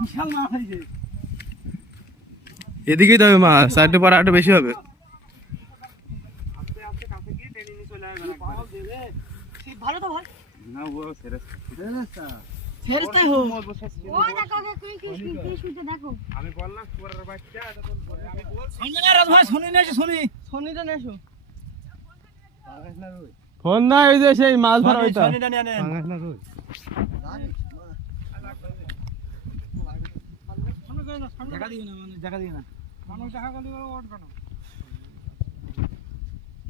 বিশাল মাছ হয়েছে। এদিকেই তবে মাছ, সাইডে পাড়া একটু বেশি হবে। ভালো তো ভাই না ও সেরেস্তা ছেড়তে হো। ও দেখো কি শুতে দেখো। আমি বললাম তোরের বাচ্চা আমি বলছি রাজ ভাই শুনি না, শুনি শুনিটা নেছো। ফোন না, ওই যে সেই মাছ ধরা ওইটা। শুনিটা নিয়ে নেন। জায়গা দিও না, মানে জায়গা দিও না। মানুষ দেখা গেলে উঠবে না।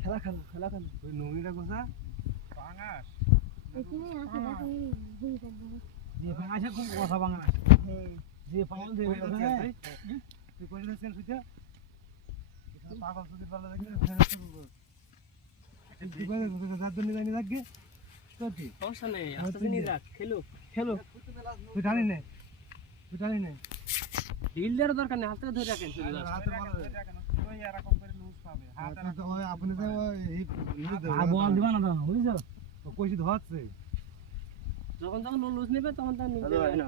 খেলা খেলো, খেলা খেলো। ওই নমিটা কোথা পাঙাশ এখানে আছে দেখো এই দুই কাটবে। যে পাঙাশে খুব কথা বাংলা। যে পাঙাশ দেবে ওখানে। তুই কই যাচ্ছিস সুজা পাগল সুদির পাল্লা দেখি ফেরত শুরু কর তুই কই যাচ্ছিস যার জন্য জানি লাগবে তোর কি সমস্যা নেই, আস্তে দিনই রাখ, খেলো খেলো। তুই জানি না ঢিল দেওয়ার দরকার নেই, হাতে ধরে রাখেন শুধু। হাতে মারা ধরে রাখেন তুই এরকম করে লুজ পাবে হাতে তো ওই আপনি তো এই আর বল দিবা না তো, বুঝছো? কইছি ধরছে যখন যখন ও লুজ নেবে তখন তার নিতে হবে না।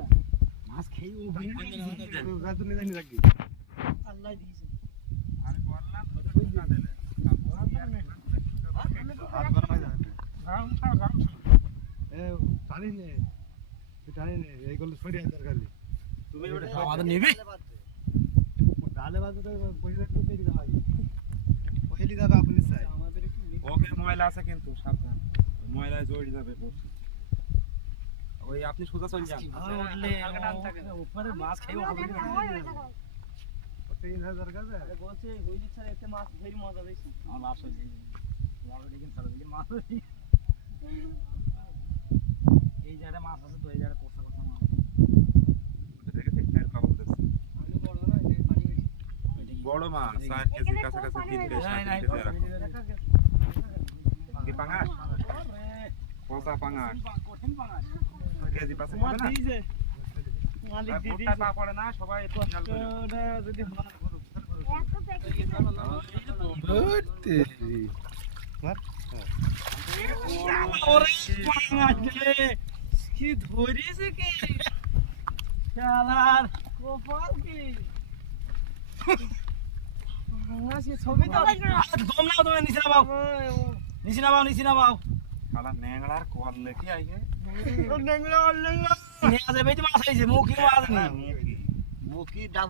মাছ খেয়ে ও যার জন্য জানি লাগবে আল্লাহ দিয়েছে। আমি বললাম তুই না দিলে তুমি আমাদের নিবি ওকে ময়লা আছে কিন্তু সাবধান ময়লায় জড়িয়ে যাবে ওই আপনি সোজা চলে যান উপরে মাছ খেয়ে ও দেখো ওই দেখো। 3000 কাছে বলছে ওই দিক ছাড়া এতে মাছ ধরি মজা বেশি। আমার লাভ হয়েছে লাভ দেখেন সারা দিকে মাছ ধরি। এই জায়গায় মাছ আছে তো, এই জায়গায় কষা কষা মাছ। দেখে ঠিক ঠাক পাবো দেখছি আমি বড় না, এই পানি বেশি। বড় মাছ 4 কেজি কাছাকাছি 3 কেজি 4 কেজি এরকম কি পাঙাশ পচা পাঙাশ কঠিন পাঙাশ। কেজি পাশে হবে না মালিক দিদি ভুট্টা পা পড়ে না সবাই একটু খেয়াল করে ওটা যদি একটা প্যাকেট কি ধরিছে কি শালার কপাল কি ছবি তো দম নাও, তুমি নিচে নামাও, নিচে নামাও, নিচে নামাও। শালা ন্যাংড়ার করলে কি আইগে নিয়ে যাবে, এই যে মাছ আইছে, মুখি মাছ না মুখি মুখি ডাব